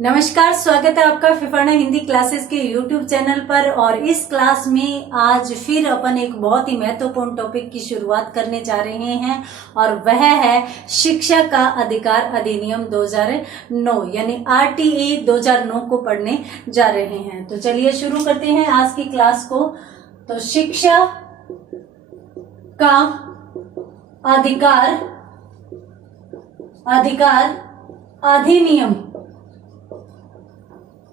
नमस्कार, स्वागत है आपका फिफाना हिंदी क्लासेस के यूट्यूब चैनल पर। और इस क्लास में आज फिर अपन एक बहुत ही महत्वपूर्ण टॉपिक की शुरुआत करने जा रहे हैं और वह है शिक्षा का अधिकार अधिनियम 2009 यानी आरटीई 2009 को पढ़ने जा रहे हैं। तो चलिए शुरू करते हैं आज की क्लास को। तो शिक्षा का अधिकार अधिनियम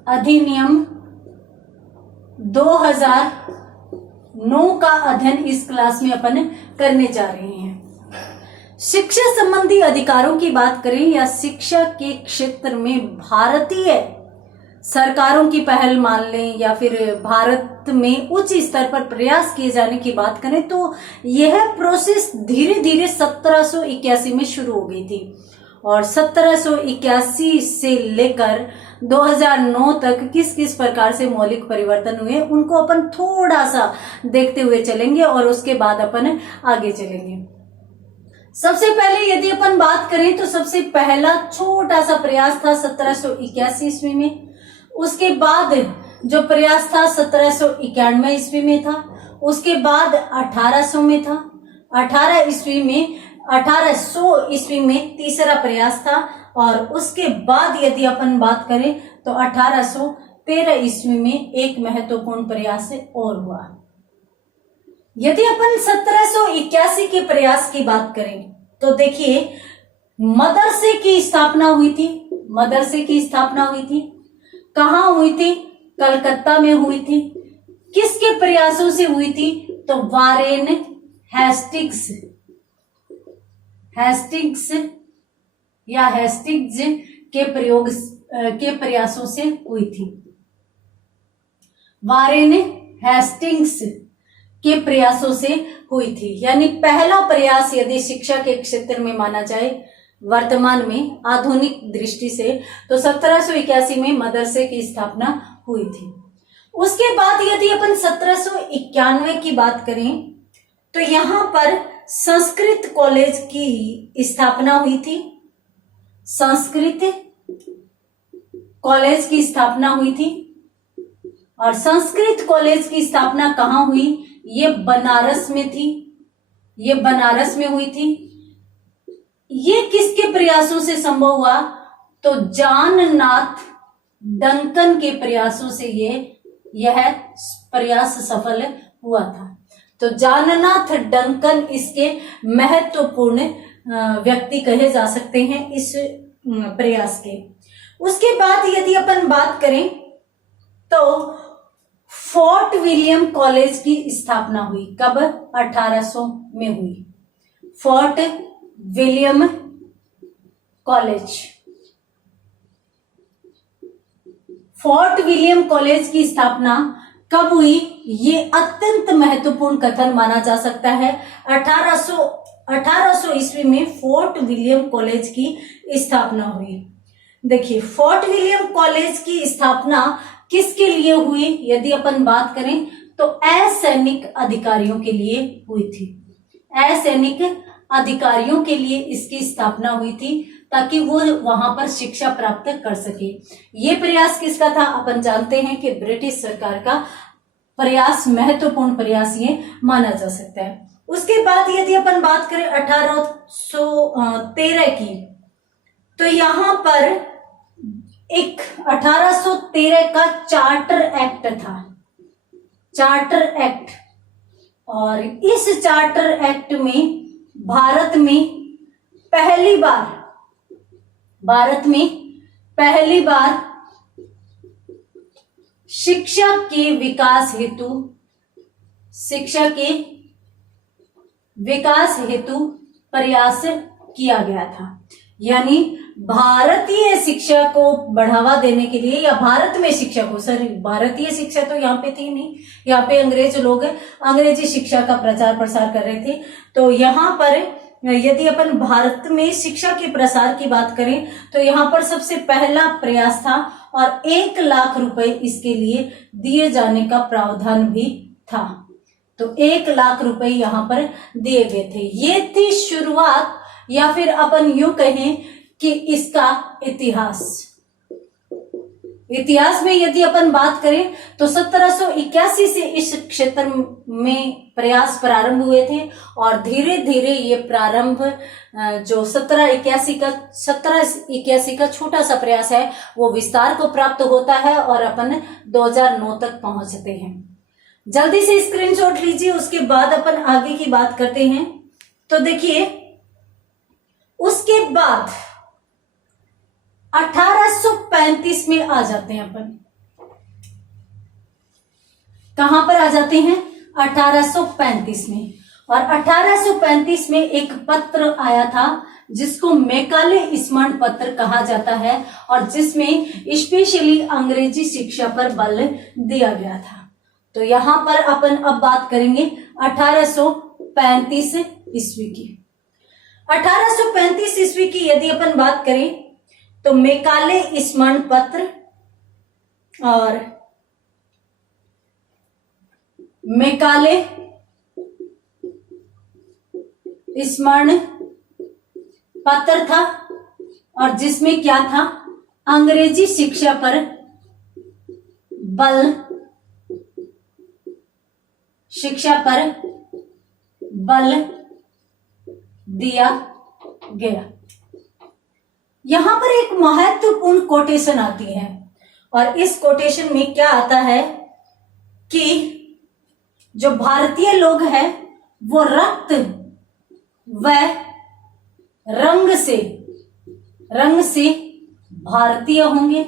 2009 का अध्ययन इस क्लास में अपन करने जा रहे हैं। शिक्षा संबंधी अधिकारों की बात करें या शिक्षा के क्षेत्र में भारतीय सरकारों की पहल मान लें या फिर भारत में उच्च स्तर पर प्रयास किए जाने की बात करें तो यह प्रोसेस धीरे धीरे 1781 में शुरू हो गई थी और 1781 से लेकर 2009 तक किस किस प्रकार से मौलिक परिवर्तन हुए उनको अपन थोड़ा सा देखते हुए चलेंगे और उसके बाद अपन आगे चलेंगे। सबसे पहले यदि अपन बात करें तो सबसे पहला छोटा सा प्रयास था 1781 ईस्वी में। उसके बाद जो प्रयास था 1791 ईस्वी में था। उसके बाद 1800 में था। 1800 ईस्वी में तीसरा प्रयास था और उसके बाद यदि अपन बात करें तो 1813 ईस्वी में एक महत्वपूर्ण प्रयास और हुआ। यदि अपन 1781 के प्रयास की बात करें तो देखिए मदरसे की स्थापना हुई थी। मदरसे की स्थापना हुई थी कहाँ हुई थी? कलकत्ता में हुई थी। किसके प्रयासों से हुई थी? तो वारेन हेस्टिंग्स के प्रयासों से हुई थी। वारेन हेस्टिंग्स के प्रयासों से हुई थी। यानी पहला प्रयास यदि शिक्षा के क्षेत्र में माना जाए वर्तमान में आधुनिक दृष्टि से तो 1781 में मदरसे की स्थापना हुई थी। उसके बाद यदि अपन 1791 की बात करें तो यहां पर संस्कृत कॉलेज की स्थापना हुई थी। संस्कृत कॉलेज की स्थापना हुई थी और संस्कृत कॉलेज की स्थापना कहाँ हुई? ये बनारस में थी। ये बनारस में हुई थी। ये किसके प्रयासों से संभव हुआ? तो जॉन नाथ डंकन के प्रयासों से यह प्रयास सफल हुआ था। तो जॉन नाथ डंकन इसके महत्वपूर्ण व्यक्ति कहे जा सकते हैं इस प्रयास के। उसके बाद यदि अपन बात करें तो फोर्ट विलियम कॉलेज की स्थापना हुई। कब? 1800 में हुई। Fort William college. Fort William college की स्थापना कब हुई? ये अत्यंत महत्वपूर्ण कथन माना जा सकता है। 1800 ईस्वी में फोर्ट विलियम कॉलेज की स्थापना हुई। देखिए फोर्ट विलियम कॉलेज की स्थापना किसके लिए हुई? यदि अपन बात करें तो असैनिक अधिकारियों के लिए हुई थी। असैनिक अधिकारियों के लिए इसकी स्थापना हुई थी ताकि वो वहां पर शिक्षा प्राप्त कर सके। ये प्रयास किसका था? अपन जानते हैं कि ब्रिटिश सरकार का प्रयास, महत्वपूर्ण प्रयास ये माना जा सकता है। उसके बाद यदि अपन बात करें 1813 की तो यहां पर एक 1813 का चार्टर एक्ट था। Charter act. और इस चार्टर एक्ट में भारत में पहली बार शिक्षा के विकास हेतु प्रयास किया गया था। यानी भारतीय शिक्षा को बढ़ावा देने के लिए या भारत में शिक्षा को, भारतीय शिक्षा तो यहाँ पे थी नहीं, यहाँ पे अंग्रेज लोग अंग्रेजी शिक्षा का प्रचार प्रसार कर रहे थे। तो यहाँ पर यदि अपन भारत में शिक्षा के प्रसार की बात करें तो यहाँ पर सबसे पहला प्रयास था और 1 लाख रुपए इसके लिए दिए जाने का प्रावधान भी था। तो 1 लाख रुपए यहाँ पर दिए गए थे। ये थी शुरुआत या फिर अपन यूं कहें कि इसका इतिहास। इतिहास में यदि अपन बात करें तो 1781 से इस क्षेत्र में प्रयास प्रारंभ हुए थे और धीरे धीरे ये प्रारंभ जो 1781 का छोटा सा प्रयास है वो विस्तार को प्राप्त होता है और अपन 2009 तक पहुंचते हैं। जल्दी से स्क्रीनशॉट लीजिए, उसके बाद अपन आगे की बात करते हैं। तो देखिए उसके बाद 1835 में आ जाते हैं अपन। कहां पर आ जाते हैं? 1835 में। और 1835 में एक पत्र आया था जिसको मैकाले स्मरण पत्र कहा जाता है और जिसमें स्पेशली अंग्रेजी शिक्षा पर बल दिया गया था। तो यहां पर अपन अब बात करेंगे 1835 ईस्वी की। 1835 ईस्वी की यदि अपन बात करें तो मैकाले स्मरण पत्र और मैकाले स्मरण पत्र था और जिसमें क्या था? अंग्रेजी शिक्षा पर बल, शिक्षा पर बल दिया गया। यहां पर एक महत्वपूर्ण कोटेशन आती है और इस कोटेशन में क्या आता है कि जो भारतीय लोग हैं वो रक्त व रंग से भारतीय होंगे,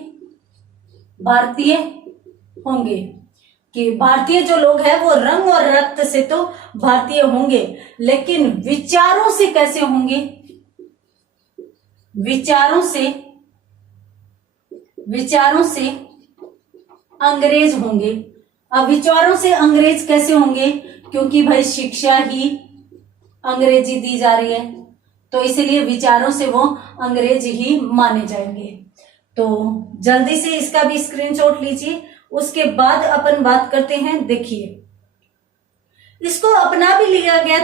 कि भारतीय जो लोग हैं वो रंग और रक्त से तो भारतीय होंगे, लेकिन विचारों से कैसे होंगे? विचारों से अंग्रेज होंगे। अब विचारों से अंग्रेज कैसे होंगे? क्योंकि भाई शिक्षा ही अंग्रेजी दी जा रही है, तो इसलिए विचारों से वो अंग्रेज ही माने जाएंगे। तो जल्दी से इसका भी स्क्रीनशॉट लीजिए। उसके बाद अपन बात करते हैं। देखिए इसको अपना भी लिया गया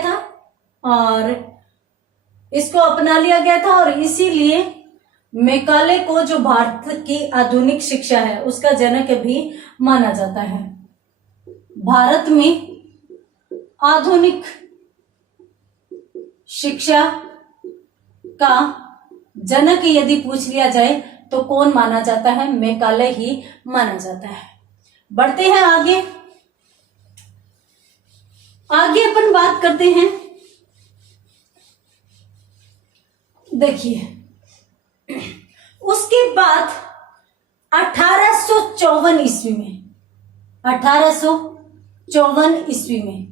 था और इसीलिए मैकाले को जो भारत की आधुनिक शिक्षा है उसका जनक भी माना जाता है। भारत में आधुनिक शिक्षा का जनक यदि पूछ लिया जाए तो कौन माना जाता है? मैकाले ही माना जाता है। बढ़ते हैं आगे अपन बात करते हैं। देखिए उसके बाद 1854 ईस्वी में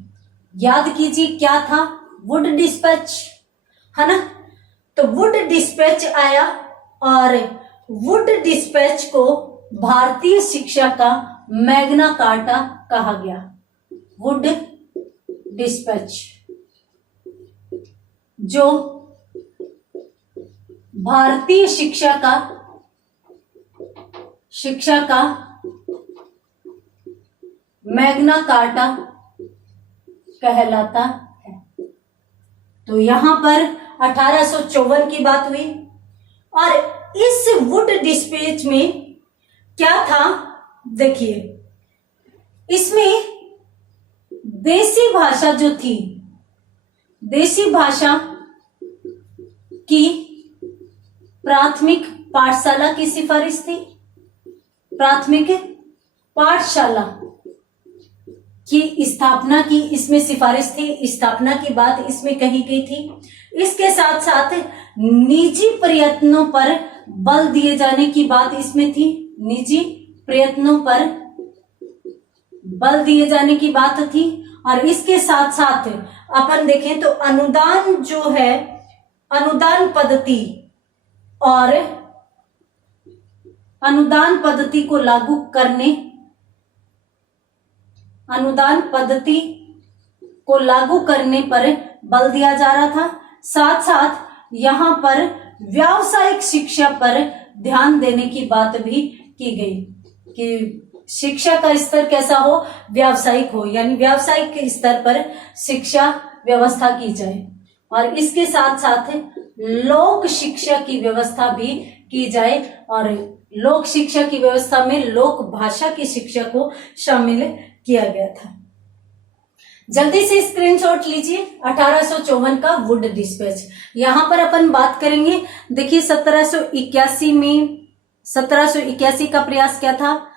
याद कीजिए क्या था? वुड डिस्पैच, है ना? तो वुड डिस्पैच आया और वुड डिस्पैच को भारतीय शिक्षा का मैग्ना कार्टा कहा गया। वुड डिस्पैच जो भारतीय शिक्षा का मैग्ना कार्टा कहलाता है। तो यहां पर 1854 की बात हुई और इस वुड डिस्पैच में क्या था? देखिए इसमें देसी भाषा जो थी, देसी भाषा की प्राथमिक पाठशाला की सिफारिश थी। प्राथमिक पाठशाला की स्थापना की इसमें सिफारिश थी, स्थापना की बात इसमें कही गई थी। इसके साथ साथ निजी प्रयत्नों पर बल दिए जाने की बात इसमें थी। निजी प्रयत्नों पर बल दिए जाने की बात थी और इसके साथ साथ अपन देखें तो अनुदान जो है, अनुदान पद्धति और अनुदान पद्धति को लागू करने, अनुदान पद्धति को लागू करने पर बल दिया जा रहा था। साथ साथ यहां पर व्यावसायिक शिक्षा पर ध्यान देने की बात भी की गई कि शिक्षा का स्तर कैसा हो? व्यावसायिक हो, यानी व्यावसायिक स्तर पर शिक्षा व्यवस्था की जाए और इसके साथ साथ लोक शिक्षा की व्यवस्था भी की जाए और लोक शिक्षा की व्यवस्था में लोक भाषा की शिक्षा को शामिल किया गया था। जल्दी से स्क्रीनशॉट लीजिए 1854 का वुड डिस्पैच। यहां पर अपन बात करेंगे, देखिए 1781 का प्रयास क्या था।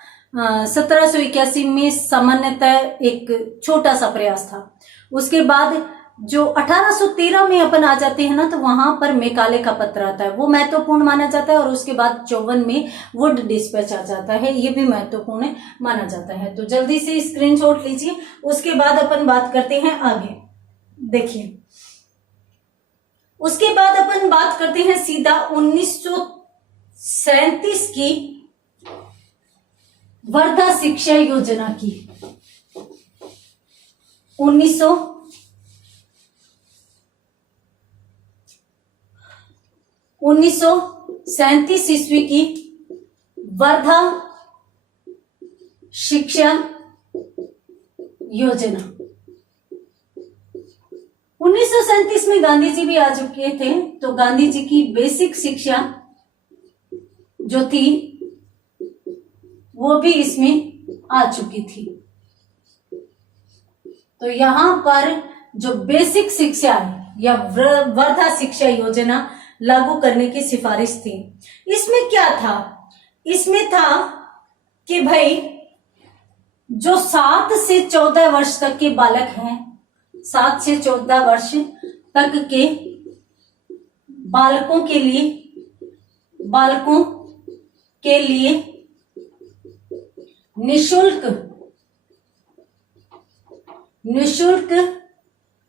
1781 में सामान्यतः एक छोटा सा प्रयास था। उसके बाद जो 1813 में अपन आ जाते हैं ना, तो वहां पर मैकाले का पत्र आता है, वो महत्वपूर्ण माना जाता है। और उसके बाद 54 में वुड डिस्पैच आ जाता है, ये भी महत्वपूर्ण माना जाता है। तो जल्दी से स्क्रीनशॉट लीजिए। उसके बाद अपन बात करते हैं आगे। देखिए उसके बाद अपन बात करते हैं सीधा 1937 की वर्धा शिक्षा योजना की। 1937 ईस्वी की वर्धा शिक्षा योजना। 1937 में गांधी जी भी आ चुके थे, तो गांधी जी की बेसिक शिक्षा जो थी वो भी इसमें आ चुकी थी। तो यहां पर जो बेसिक शिक्षा या वर्धा शिक्षा योजना लागू करने की सिफारिश थी। इसमें क्या था, इसमें था कि भाई जो 7 से 14 वर्ष तक के बालक हैं, 7 से 14 वर्ष तक के बालकों के लिए निशुल्क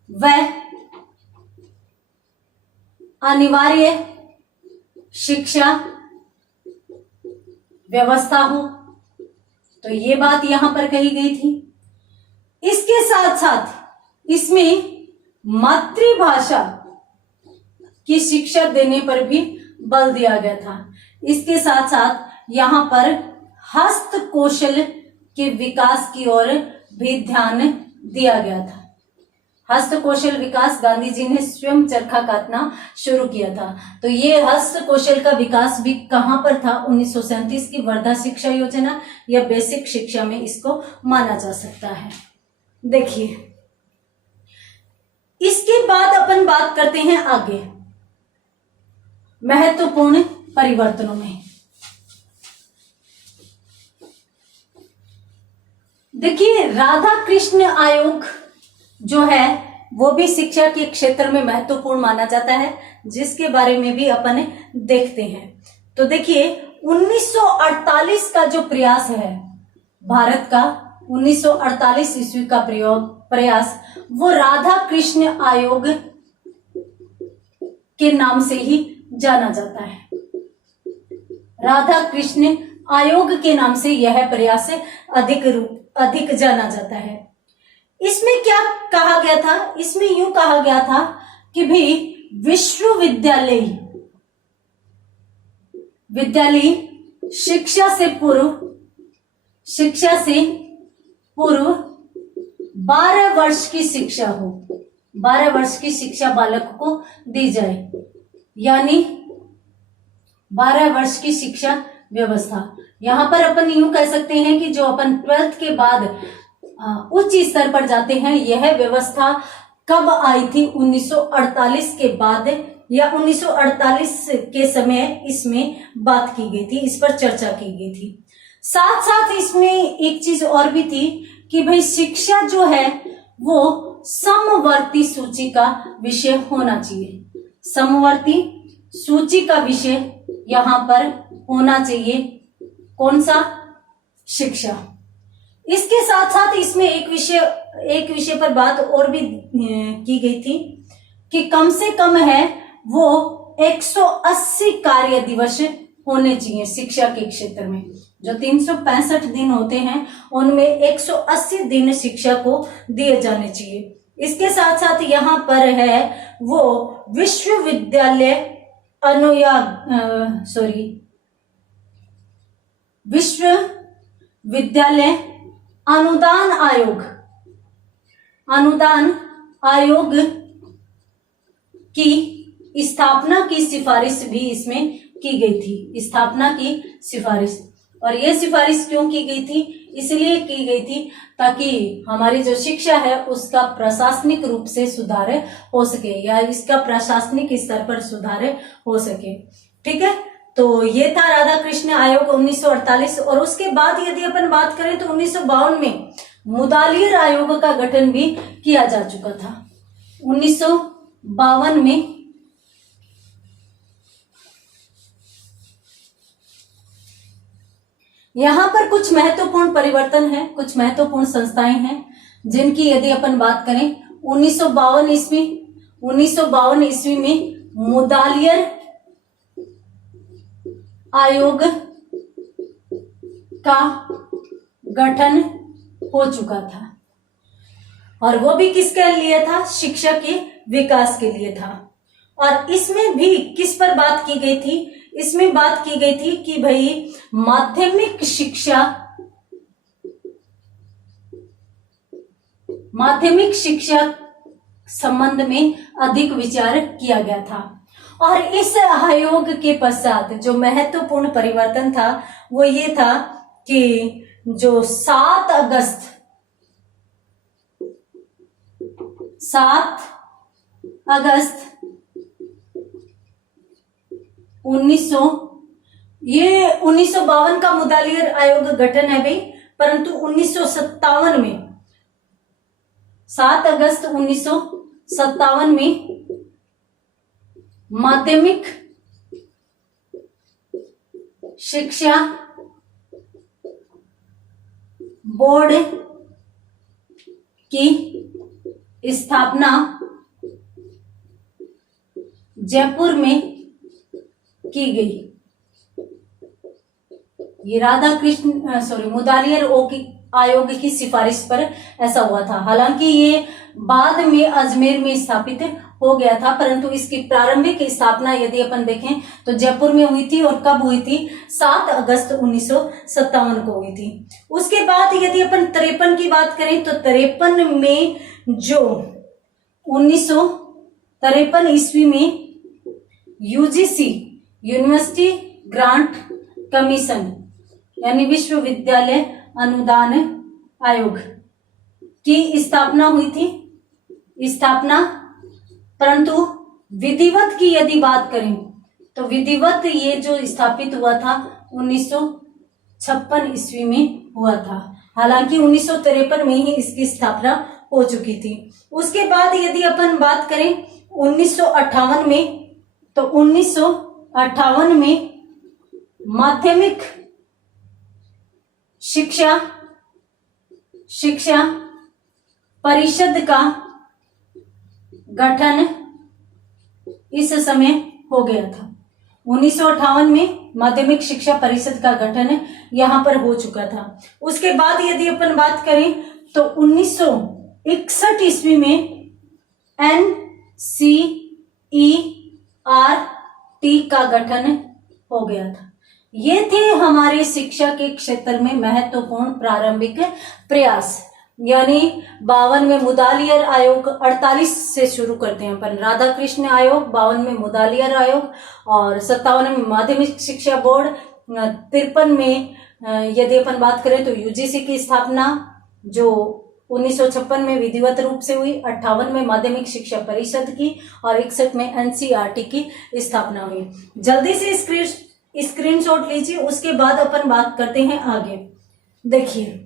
व अनिवार्य शिक्षा व्यवस्था हो। तो ये बात यहां पर कही गई थी। इसके साथ साथ इसमें मातृभाषा की शिक्षा देने पर भी बल दिया गया था। इसके साथ साथ यहां पर हस्त कौशल के विकास की ओर भी ध्यान दिया गया था। हस्त कौशल विकास, गांधी जी ने स्वयं चरखा काटना शुरू किया था। तो ये हस्त कौशल का विकास भी कहां पर था, 1937 की वर्धा शिक्षा योजना या बेसिक शिक्षा में इसको माना जा सकता है। देखिए इसके बाद अपन बात करते हैं आगे महत्वपूर्ण परिवर्तनों में। देखिए राधा कृष्ण आयोग जो है वो भी शिक्षा के क्षेत्र में महत्वपूर्ण माना जाता है, जिसके बारे में भी अपन देखते हैं। तो देखिए 1948 का जो प्रयास है भारत का, 1948 ईस्वी का प्रयास, वो राधा कृष्ण आयोग के नाम से ही जाना जाता है। राधा कृष्ण आयोग के नाम से यह प्रयास अधिक जाना जाता है। इसमें क्या कहा गया था, इसमें यूं कहा गया था कि भाई विश्वविद्यालय शिक्षा से पूर्व 12 वर्ष की शिक्षा हो, 12 वर्ष की शिक्षा बालक को दी जाए, यानी 12 वर्ष की शिक्षा व्यवस्था। यहां पर अपन यूं कह सकते हैं कि जो अपन 12th के बाद उच्च स्तर पर जाते हैं, यह व्यवस्था कब आई थी, 1948 के बाद या 1948 के समय इसमें बात की गई थी, इस पर चर्चा की गई थी। साथ साथ इसमें एक चीज और भी थी कि भाई शिक्षा जो है वो समवर्ती सूची का विषय होना चाहिए। समवर्ती सूची का विषय यहां पर होना चाहिए। कौन सा? शिक्षा। इसके साथ साथ इसमें एक विषय पर बात और भी की गई थी कि कम से कम है वो 180 कार्य दिवस होने चाहिए शिक्षा के क्षेत्र में। जो 365 दिन होते हैं उनमें 180 दिन शिक्षा को दिए जाने चाहिए। इसके साथ साथ यहाँ पर है वो विश्वविद्यालय अनुदान आयोग की स्थापना की सिफारिश भी इसमें की गई थी, स्थापना की सिफारिश। और ये सिफारिश क्यों की गई थी? इसलिए की गई थी ताकि हमारी जो शिक्षा है उसका प्रशासनिक रूप से सुधार हो सके, या इसका प्रशासनिक स्तर पर सुधार हो सके। ठीक है, तो ये था राधा कृष्ण आयोग 1948। और उसके बाद यदि अपन बात करें तो 1952 में मुदालियर आयोग का गठन भी किया जा चुका था। 1952 में यहां पर कुछ महत्वपूर्ण परिवर्तन है, कुछ महत्वपूर्ण संस्थाएं हैं जिनकी यदि अपन बात करें 1952 ईस्वी में मुदालियर आयोग का गठन हो चुका था, और वो भी किसके लिए था? शिक्षा के विकास के लिए था। और इसमें भी किस पर बात की गई थी? इसमें बात की गई थी कि भाई माध्यमिक शिक्षा संबंध में अधिक विचार किया गया था। और इस आयोग के पश्चात जो महत्वपूर्ण परिवर्तन था वो ये था कि जो 7 अगस्त 1952 का मुदालियर आयोग गठन है भाई, परंतु 1957 में 7 अगस्त 1957 में माध्यमिक शिक्षा बोर्ड की स्थापना जयपुर में की गई। ये मुदालियर आयोग की सिफारिश पर ऐसा हुआ था। हालांकि ये बाद में अजमेर में स्थापित हो गया था, परंतु इसकी प्रारंभिक स्थापना यदि अपन देखें तो जयपुर में हुई थी। और कब हुई थी? 7 अगस्त 1957 को हुई थी। उसके बाद यदि अपन 53 की बात करें तो 53 में जो 1953 ईस्वी में यूजीसी यूनिवर्सिटी ग्रांट कमीशन यानी विश्वविद्यालय अनुदान आयोग की स्थापना हुई थी। परंतु विधिवत की यदि बात करें तो विधिवत ये जो स्थापित हुआ था 1956 ईस्वी में हुआ था। हालांकि 1953 में ही इसकी स्थापना हो चुकी थी। उसके बाद यदि अपन बात करें 1958 में, तो 1958 में माध्यमिक शिक्षा परिषद का गठन इस समय हो गया था। 1958 में माध्यमिक शिक्षा परिषद का गठन यहां पर हो चुका था। उसके बाद यदि अपन बात करें तो 1961 ईस्वी में NCERT का गठन हो गया था। ये थे हमारे शिक्षा के क्षेत्र में महत्वपूर्ण प्रारंभिक प्रयास। यानी 52 में मुदालियर आयोग, 48 से शुरू करते हैं अपन राधा कृष्ण आयोग, 52 में मुदालियर आयोग, और 57 में माध्यमिक शिक्षा बोर्ड, 53 में यदि अपन बात करें तो यूजीसी की स्थापना जो 1956 में विधिवत रूप से हुई, 58 में माध्यमिक शिक्षा परिषद की, और 61 में एनसीईआरटी की स्थापना हुई। जल्दी से स्क्रीनशॉट लीजिए। उसके बाद अपन बात करते हैं आगे। देखिए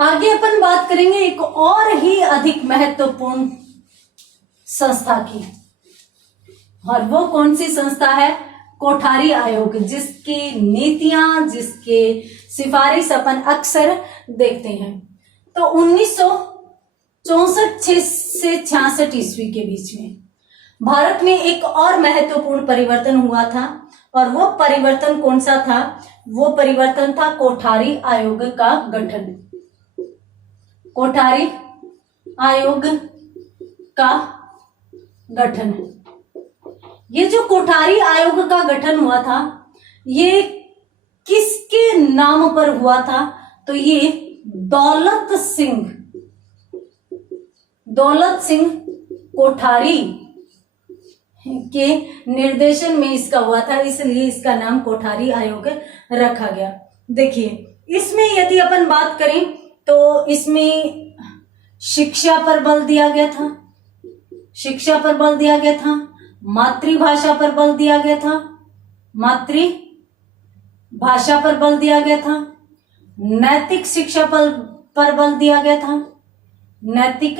आगे अपन बात करेंगे एक और ही अधिक महत्वपूर्ण संस्था की, और वो कौन सी संस्था है? कोठारी आयोग, जिसकी नीतियां, जिसके सिफारिश अपन अक्सर देखते हैं। तो 1964 से 66 ईस्वी के बीच में भारत में एक और महत्वपूर्ण परिवर्तन हुआ था, और वो परिवर्तन कौन सा था? वो परिवर्तन था कोठारी आयोग का गठन। कोठारी आयोग का गठन, ये जो कोठारी आयोग का गठन हुआ था ये किसके नाम पर हुआ था? तो ये दौलत सिंह कोठारी के निर्देशन में इसका हुआ था, इसलिए इसका नाम कोठारी आयोग रखा गया। देखिए, इसमें यदि अपन बात करें तो इसमें शिक्षा पर बल दिया गया था, शिक्षा पर बल दिया गया था, मातृभाषा पर बल दिया गया था, मातृभाषा पर बल दिया गया था, नैतिक शिक्षा पर बल दिया गया था, नैतिक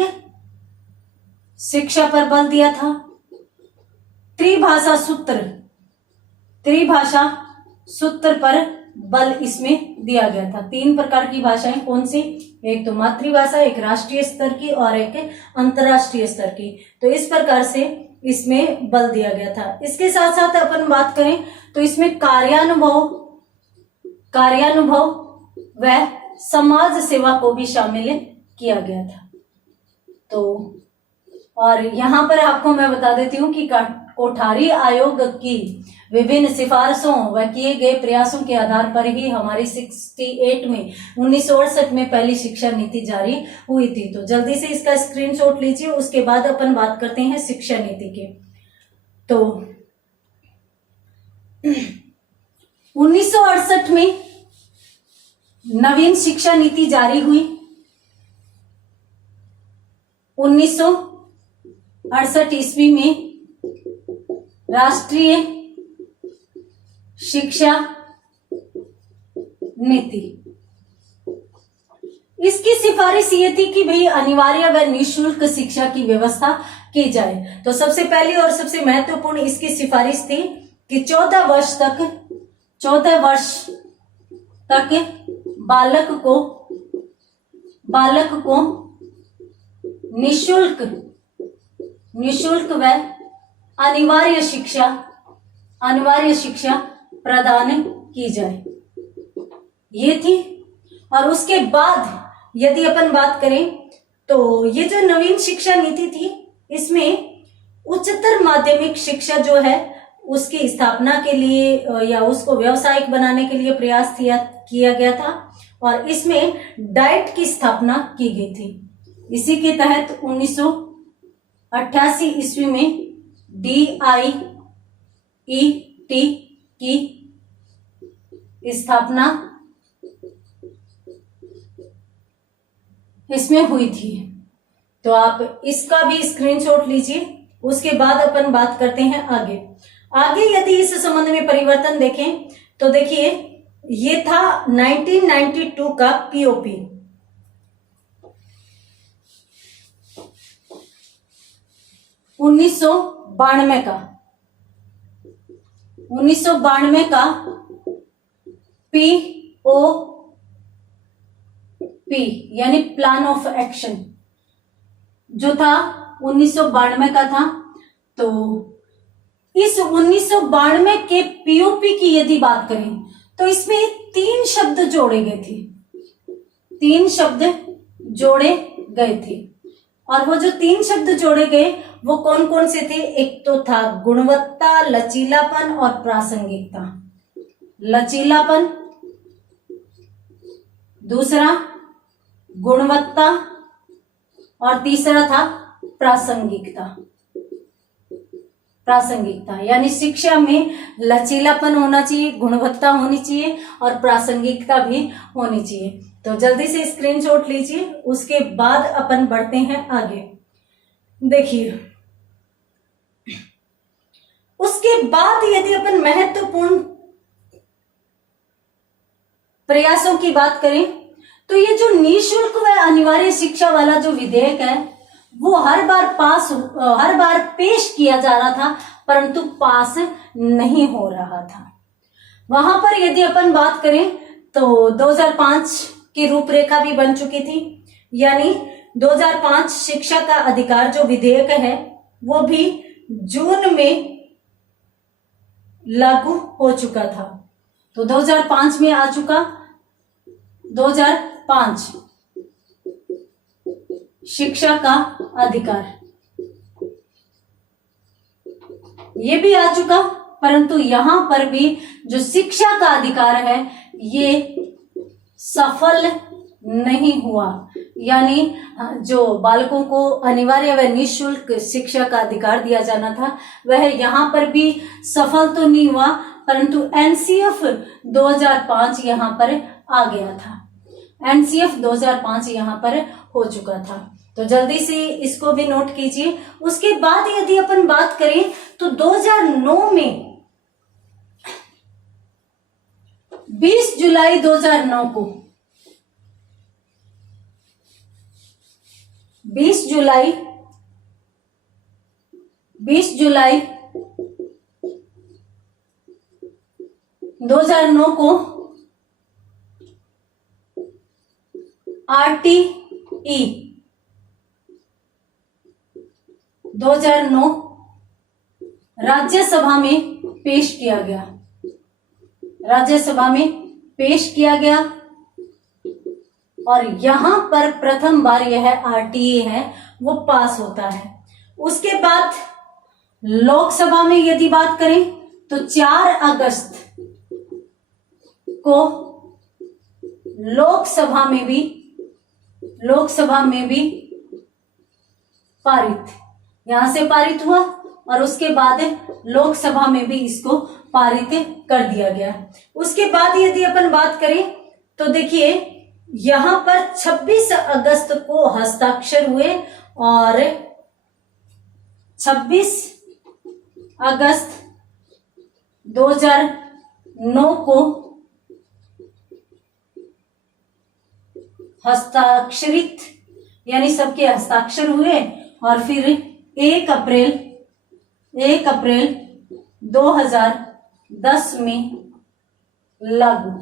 शिक्षा पर बल दिया था, त्रिभाषा सूत्र पर बल इसमें दिया गया था। 3 प्रकार की भाषाएं कौन सी? एक तो मातृभाषा, एक राष्ट्रीय स्तर की और एक अंतर्राष्ट्रीय स्तर की। तो इस प्रकार से इसमें बल दिया गया था। इसके साथ साथ अपन बात करें तो इसमें कार्यानुभव व समाज सेवा को भी शामिल किया गया था। तो और यहाँ पर आपको मैं बता देती हूँ कि कोठारी आयोग की विभिन्न सिफारिशों व किए गए प्रयासों के आधार पर ही हमारी 68 में 1968 में पहली शिक्षा नीति जारी हुई थी। तो जल्दी से इसका स्क्रीनशॉट लीजिए, उसके बाद अपन बात करते हैं शिक्षा नीति के। तो 1968 में नवीन शिक्षा नीति जारी हुई। 1968 ईस्वी में राष्ट्रीय शिक्षा नीति, इसकी सिफारिश ये थी कि भाई अनिवार्य व निःशुल्क शिक्षा की व्यवस्था की जाए। तो सबसे पहली और सबसे महत्वपूर्ण इसकी सिफारिश थी कि 14 वर्ष तक बालक को निःशुल्क व अनिवार्य शिक्षा प्रदान की जाए, ये थी। और उसके बाद यदि अपन बात करें तो ये जो नवीन शिक्षा नीति थी, इसमें उच्चतर माध्यमिक शिक्षा जो है उसकी स्थापना के लिए या उसको व्यावसायिक बनाने के लिए प्रयास किया गया था, और इसमें डाइट की स्थापना की गई थी। इसी के तहत 1988 ईस्वी में DIET की स्थापना इसमें हुई थी। तो आप इसका भी स्क्रीनशॉट लीजिए। उसके बाद अपन बात करते हैं आगे यदि इस संबंध में परिवर्तन देखें तो देखिए, ये था 1992 का POP। 1992 का POP यानी प्लान ऑफ एक्शन जो था 1992 का था। तो इस 1992 के POP की यदि बात करें तो इसमें 3 शब्द जोड़े गए थे, 3 शब्द जोड़े गए थे। और वो जो 3 शब्द जोड़े गए वो कौन कौन से थे? एक तो था गुणवत्ता, लचीलापन और प्रासंगिकता। लचीलापन, दूसरा गुणवत्ता और तीसरा था प्रासंगिकता। यानी शिक्षा में लचीलापन होना चाहिए, गुणवत्ता होनी चाहिए और प्रासंगिकता भी होनी चाहिए। तो जल्दी से स्क्रीनशॉट लीजिए, उसके बाद अपन बढ़ते हैं आगे। देखिए, उसके बाद यदि अपन महत्वपूर्ण प्रयासों की बात करें तो ये जो निःशुल्क व अनिवार्य शिक्षा वाला जो विधेयक है वो हर बार पेश किया जा रहा था, परंतु पास नहीं हो रहा था। वहां पर यदि अपन बात करें तो 2005 की रूपरेखा भी बन चुकी थी, यानी 2005 शिक्षा का अधिकार जो विधेयक है वो भी जून में लागू हो चुका था। तो 2005 में आ चुका। 2005 शिक्षा का अधिकार ये भी आ चुका, परंतु यहां पर भी जो शिक्षा का अधिकार है ये सफल नहीं हुआ, यानी जो बालकों को अनिवार्य व निःशुल्क शिक्षा का अधिकार दिया जाना था वह यहाँ पर भी सफल तो नहीं हुआ, परंतु एनसीएफ 2005 यहाँ पर आ गया था। एनसीएफ 2005 यहाँ पर हो चुका था, तो जल्दी से इसको भी नोट कीजिए। उसके बाद यदि अपन बात करें तो 2009 में 20 जुलाई 2009 को 20 जुलाई 2009 को आरटीई 2009 राज्यसभा में पेश किया गया, राज्यसभा में पेश किया गया और यहां पर प्रथम बार यह आरटीई है वो पास होता है। उसके बाद लोकसभा में यदि बात करें तो 4 अगस्त को लोकसभा में भी पारित, यहां से पारित हुआ और उसके बाद लोकसभा में भी इसको पारित कर दिया गया। उसके बाद यदि अपन बात करें तो देखिए यहां पर 26 अगस्त को हस्ताक्षर हुए और 26 अगस्त 2009 को हस्ताक्षरित, यानी सबके हस्ताक्षर हुए और फिर 1 अप्रैल 2010 में लागू,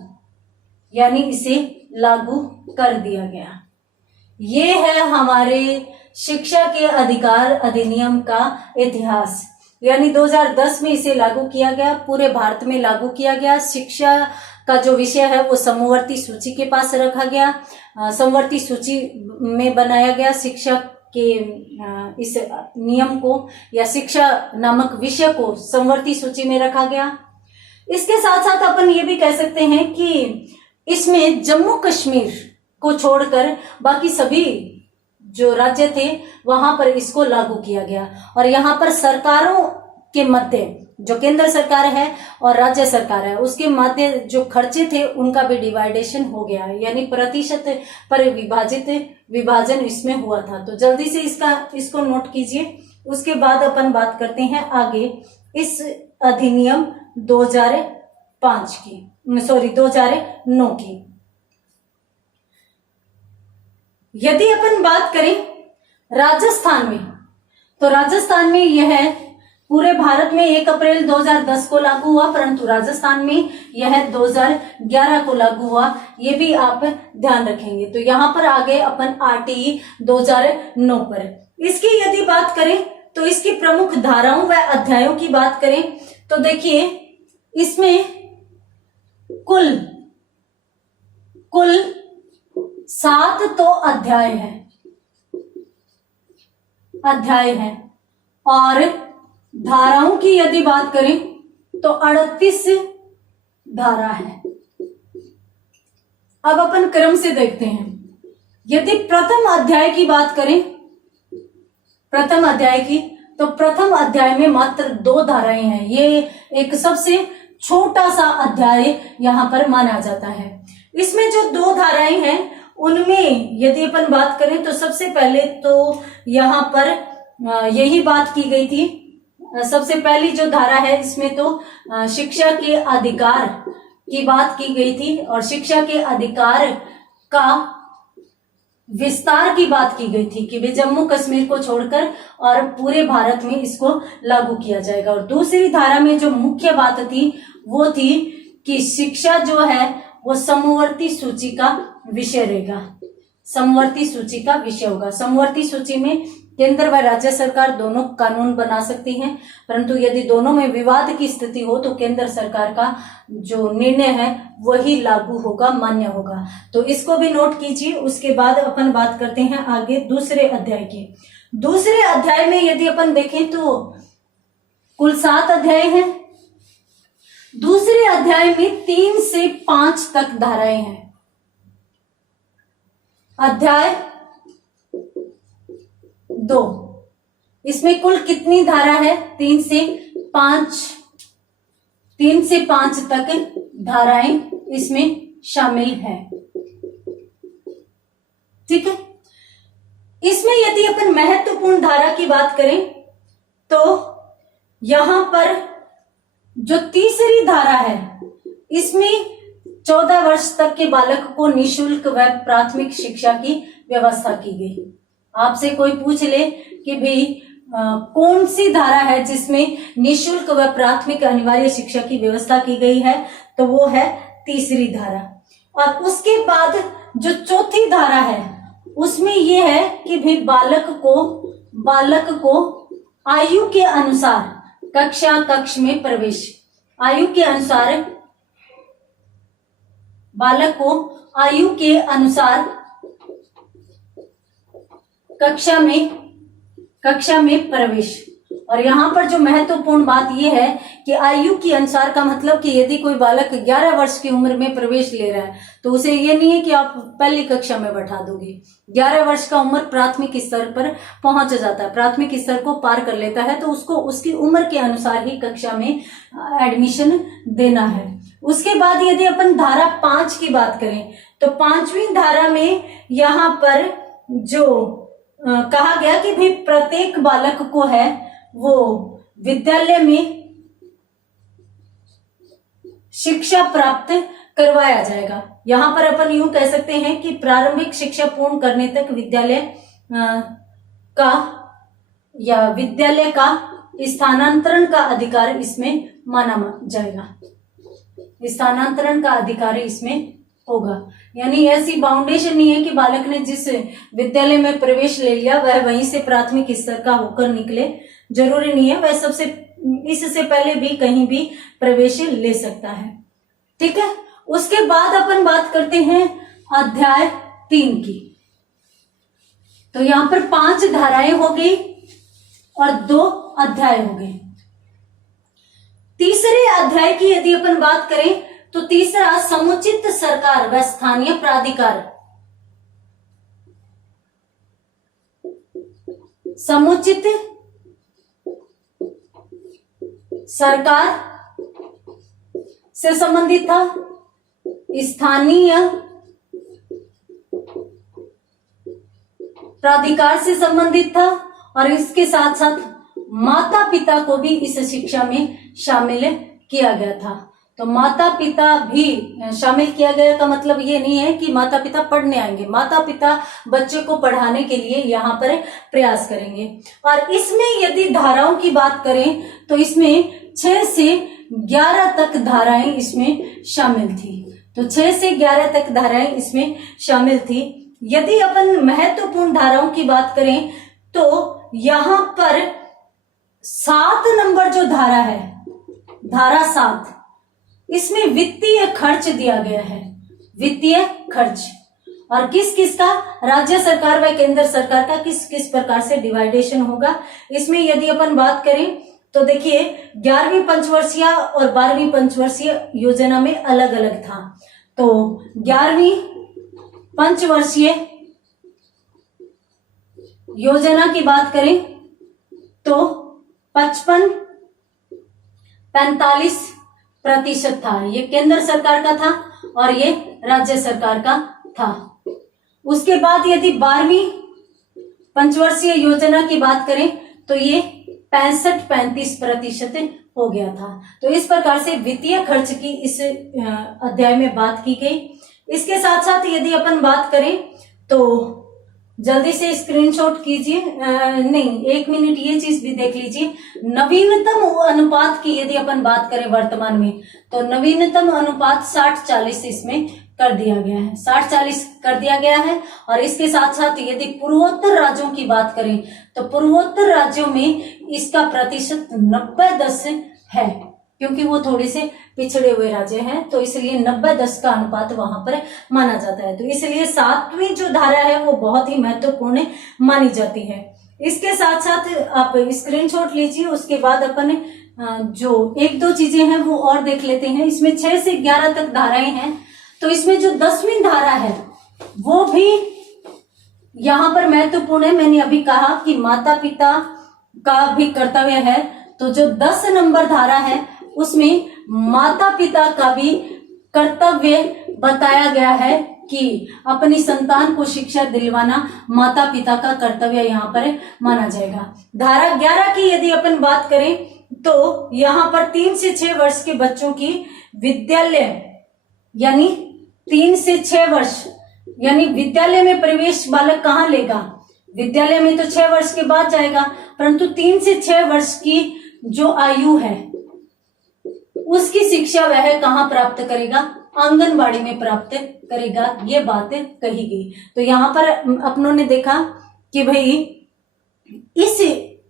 यानी इसे लागू कर दिया गया। ये है हमारे शिक्षा के अधिकार अधिनियम का इतिहास, यानी 2010 में इसे लागू किया गया, पूरे भारत में लागू किया गया। शिक्षा का जो विषय है वो समवर्ती सूची के पास रखा गया, समवर्ती सूची में बनाया गया शिक्षा के इस नियम को या शिक्षा नामक विषय को समवर्ती सूची में रखा गया। इसके साथ साथ अपन ये भी कह सकते हैं कि इसमें जम्मू कश्मीर को छोड़कर बाकी सभी जो राज्य थे वहां पर इसको लागू किया गया और यहाँ पर सरकारों के मध्य, जो केंद्र सरकार है और राज्य सरकार है, उसके मध्य जो खर्चे थे उनका भी डिवाइडेशन हो गया, यानी प्रतिशत पर विभाजन इसमें हुआ था। तो जल्दी से इसको नोट कीजिए। उसके बाद अपन बात करते हैं आगे इस अधिनियम 2009 की। यदि अपन बात करें राजस्थान में, तो राजस्थान में यह पूरे भारत में 1 अप्रैल 2010 को लागू हुआ, परंतु राजस्थान में यह 2011 को लागू हुआ, ये भी आप ध्यान रखेंगे। तो यहाँ पर आ गए अपन आरटीई 2009 पर। इसकी यदि बात करें तो इसकी प्रमुख धाराओं व अध्यायों की बात करें तो देखिए इसमें कुल 7 तो अध्याय हैं और धाराओं की यदि बात करें तो 38 धारा है। अब अपन क्रम से देखते हैं। यदि प्रथम अध्याय की बात करें, प्रथम अध्याय की, तो प्रथम अध्याय में मात्र 2 धाराएं हैं। ये एक सबसे छोटा सा अध्याय यहां पर माना जाता है। इसमें जो 2 धाराएं हैं उनमें यदि अपन बात करें तो सबसे पहले तो यहां पर यही बात की गई थी। सबसे पहली जो धारा है इसमें तो शिक्षा के अधिकार की बात की गई थी और शिक्षा के अधिकार का विस्तार की बात की गई थी कि वे जम्मू कश्मीर को छोड़कर और पूरे भारत में इसको लागू किया जाएगा। और दूसरी धारा में जो मुख्य बात थी वो थी कि शिक्षा जो है वो समवर्ती सूची का विषय रहेगा, समवर्ती सूची का विषय होगा। समवर्ती सूची में केंद्र व राज्य सरकार दोनों कानून बना सकती हैं, परंतु यदि दोनों में विवाद की स्थिति हो तो केंद्र सरकार का जो निर्णय है वही लागू होगा, मान्य होगा। तो इसको भी नोट कीजिए। उसके बाद अपन बात करते हैं आगे दूसरे अध्याय की। दूसरे अध्याय में यदि अपन देखें तो कुल 7 अध्याय हैं। दूसरे अध्याय में 3 से 5 तक धाराएं हैं। अध्याय 2। इसमें कुल कितनी धारा है? 3 से 5 तक धाराएं इसमें शामिल हैं। ठीक है। इसमें यदि अपन महत्वपूर्ण धारा की बात करें तो यहां पर जो तीसरी धारा है इसमें 14 वर्ष तक के बालक को निशुल्क व प्राथमिक शिक्षा की व्यवस्था की गई। आपसे कोई पूछ ले कि भाई कौन सी धारा है जिसमें निशुल्क व प्राथमिक अनिवार्य शिक्षा की व्यवस्था की गई है, तो वो है तीसरी धारा। और उसके बाद जो चौथी धारा है उसमें ये है कि भाई बालक को आयु के अनुसार कक्ष में प्रवेश, आयु के अनुसार बालक को आयु के अनुसार कक्षा में प्रवेश। और यहाँ पर जो महत्वपूर्ण बात यह है कि आयु के अनुसार का मतलब कि यदि कोई बालक 11 वर्ष की उम्र में प्रवेश ले रहा है तो उसे ये नहीं है कि आप पहली कक्षा में बैठा दोगे। 11 वर्ष का उम्र प्राथमिक स्तर पर पहुंच जाता है, प्राथमिक स्तर को पार कर लेता है, तो उसको उसकी उम्र के अनुसार ही कक्षा में एडमिशन देना है। उसके बाद यदि अपन धारा 5 की बात करें तो 5वीं धारा में यहाँ पर जो कहा गया कि भाई प्रत्येक बालक को है वो विद्यालय में शिक्षा प्राप्त करवाया जाएगा। यहाँ पर अपन यूं कह सकते हैं कि प्रारंभिक शिक्षा पूर्ण करने तक विद्यालय का स्थानांतरण का अधिकार इसमें माना जाएगा, स्थानांतरण का अधिकार इसमें होगा। यानी ऐसी बाउंडेशन नहीं है कि बालक ने जिस विद्यालय में प्रवेश ले लिया वह वहीं से प्राथमिक स्तर का होकर निकले, जरूरी नहीं है। वह सबसे इससे पहले भी कहीं भी प्रवेश ले सकता है। ठीक है। उसके बाद अपन बात करते हैं अध्याय 3 की। तो यहां पर 5 धाराएं हो गई और 2 अध्याय हो गए। तीसरे अध्याय की यदि अपन बात करें तो तीसरा समुचित सरकार व स्थानीय प्राधिकार। समुचित सरकार से संबंधित था, स्थानीय प्राधिकार से संबंधित था और इसके साथ साथ माता पिता को भी इस शिक्षा में शामिल किया गया था। तो माता पिता भी शामिल किया गया का मतलब ये नहीं है कि माता पिता पढ़ने आएंगे, माता पिता बच्चे को पढ़ाने के लिए यहाँ पर प्रयास करेंगे। और इसमें यदि धाराओं की बात करें तो इसमें 6 से 11 तक धाराएं इसमें शामिल थी। तो 6 से 11 तक धाराएं इसमें शामिल थी। यदि अपन महत्वपूर्ण धाराओं की बात करें तो यहाँ पर 7 नंबर जो धारा है, धारा 7, इसमें वित्तीय खर्च दिया गया है। वित्तीय खर्च और किस किस का, राज्य सरकार व केंद्र सरकार का किस किस प्रकार से डिवाइडेशन होगा। इसमें यदि अपन बात करें तो देखिए 11वीं पंचवर्षीय और 12वीं पंचवर्षीय योजना में अलग अलग था। तो 11वीं पंचवर्षीय योजना की बात करें तो 55-45% था। ये केंद्र सरकार का था और ये राज्य सरकार का था। उसके बाद यदि 12वीं पंचवर्षीय योजना की बात करें तो ये 65-35% हो गया था। तो इस प्रकार से वित्तीय खर्च की इस अध्याय में बात की गई। इसके साथ साथ यदि अपन बात करें तो जल्दी से स्क्रीनशॉट कीजिए, नहीं 1 मिनट ये चीज भी देख लीजिए। नवीनतम अनुपात की यदि अपन बात करें वर्तमान में तो नवीनतम अनुपात 60-40 इसमें कर दिया गया है, 60-40 कर दिया गया है। और इसके साथ साथ यदि पूर्वोत्तर राज्यों की बात करें तो पूर्वोत्तर राज्यों में इसका प्रतिशत 90-10 है, क्योंकि वो थोड़े से पिछड़े हुए राज्य हैं, तो इसलिए 90-10 का अनुपात वहां पर माना जाता है। तो इसलिए 7वीं जो धारा है वो बहुत ही महत्वपूर्ण मानी जाती है। इसके साथ साथ आप स्क्रीनशॉट लीजिए। उसके बाद अपन जो 1-2 चीजें हैं वो और देख लेते हैं। इसमें 6 से 11 तक धाराएं हैं। तो इसमें जो 10वीं धारा है वो भी यहाँ पर महत्वपूर्ण है, मैंने अभी कहा कि माता पिता का भी कर्तव्य है, तो जो 10 नंबर धारा है उसमें माता पिता का भी कर्तव्य बताया गया है कि अपनी संतान को शिक्षा दिलवाना माता पिता का कर्तव्य यहाँ पर माना जाएगा। धारा 11 की यदि अपन बात करें तो यहाँ पर 3 से 6 वर्ष के बच्चों की विद्यालय यानी 3 से 6 वर्ष यानी विद्यालय में प्रवेश बालक कहाँ लेगा, विद्यालय में तो 6 वर्ष के बाद जाएगा, परंतु 3 से 6 वर्ष की जो आयु है उसकी शिक्षा वह कहाँ प्राप्त करेगा, आंगनबाड़ी में प्राप्त करेगा, ये बातें कही गई। तो यहाँ पर अपनों ने देखा कि भाई इस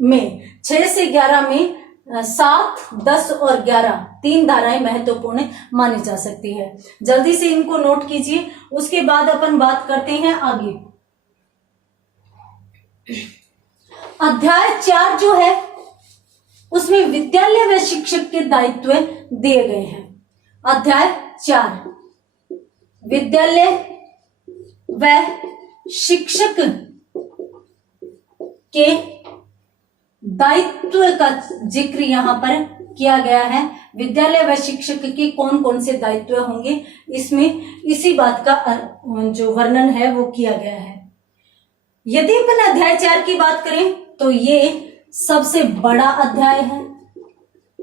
में 6 से 11 में 7, 10 और 11 3 धाराएं महत्वपूर्ण मानी जा सकती है। जल्दी से इनको नोट कीजिए, उसके बाद अपन बात करते हैं आगे। अध्याय 4 जो है उसमें विद्यालय व शिक्षक के दायित्व दिए गए हैं। अध्याय 4 विद्यालय व शिक्षक के दायित्व का जिक्र यहाँ पर किया गया है। विद्यालय व शिक्षक के कौन कौन से दायित्व होंगे, इसमें इसी बात का जो वर्णन है वो किया गया है। यदि अपन अध्याय 4 की बात करें तो ये सबसे बड़ा अध्याय है,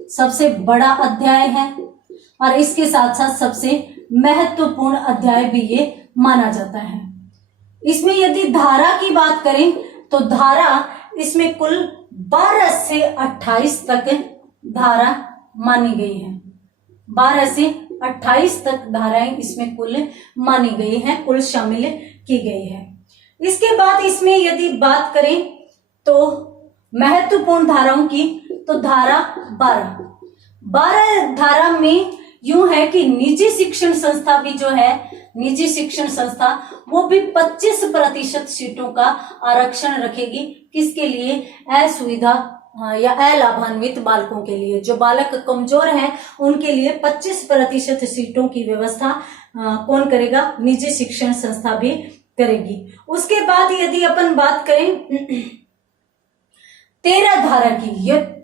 सबसे बड़ा अध्याय है और इसके साथ साथ सबसे महत्वपूर्ण अध्याय भी ये माना जाता है। इसमें यदि धारा की बात करें तो धारा इसमें कुल 12 से 28 तक धारा मानी गई है। 12 से 28 तक धाराएं इसमें कुल मानी गई हैं, कुल शामिल की गई है। इसके बाद इसमें यदि बात करें तो महत्वपूर्ण धाराओं की, तो धारा 12 धारा में यूं है कि निजी शिक्षण संस्था भी जो है, निजी शिक्षण संस्था वो भी 25% सीटों का आरक्षण रखेगी। किसके लिए? असुविधा या अलाभान्वित बालकों के लिए। जो बालक कमजोर हैं उनके लिए 25% सीटों की व्यवस्था कौन करेगा? निजी शिक्षण संस्था भी करेगी। उसके बाद यदि अपन बात करें 13 धारा की,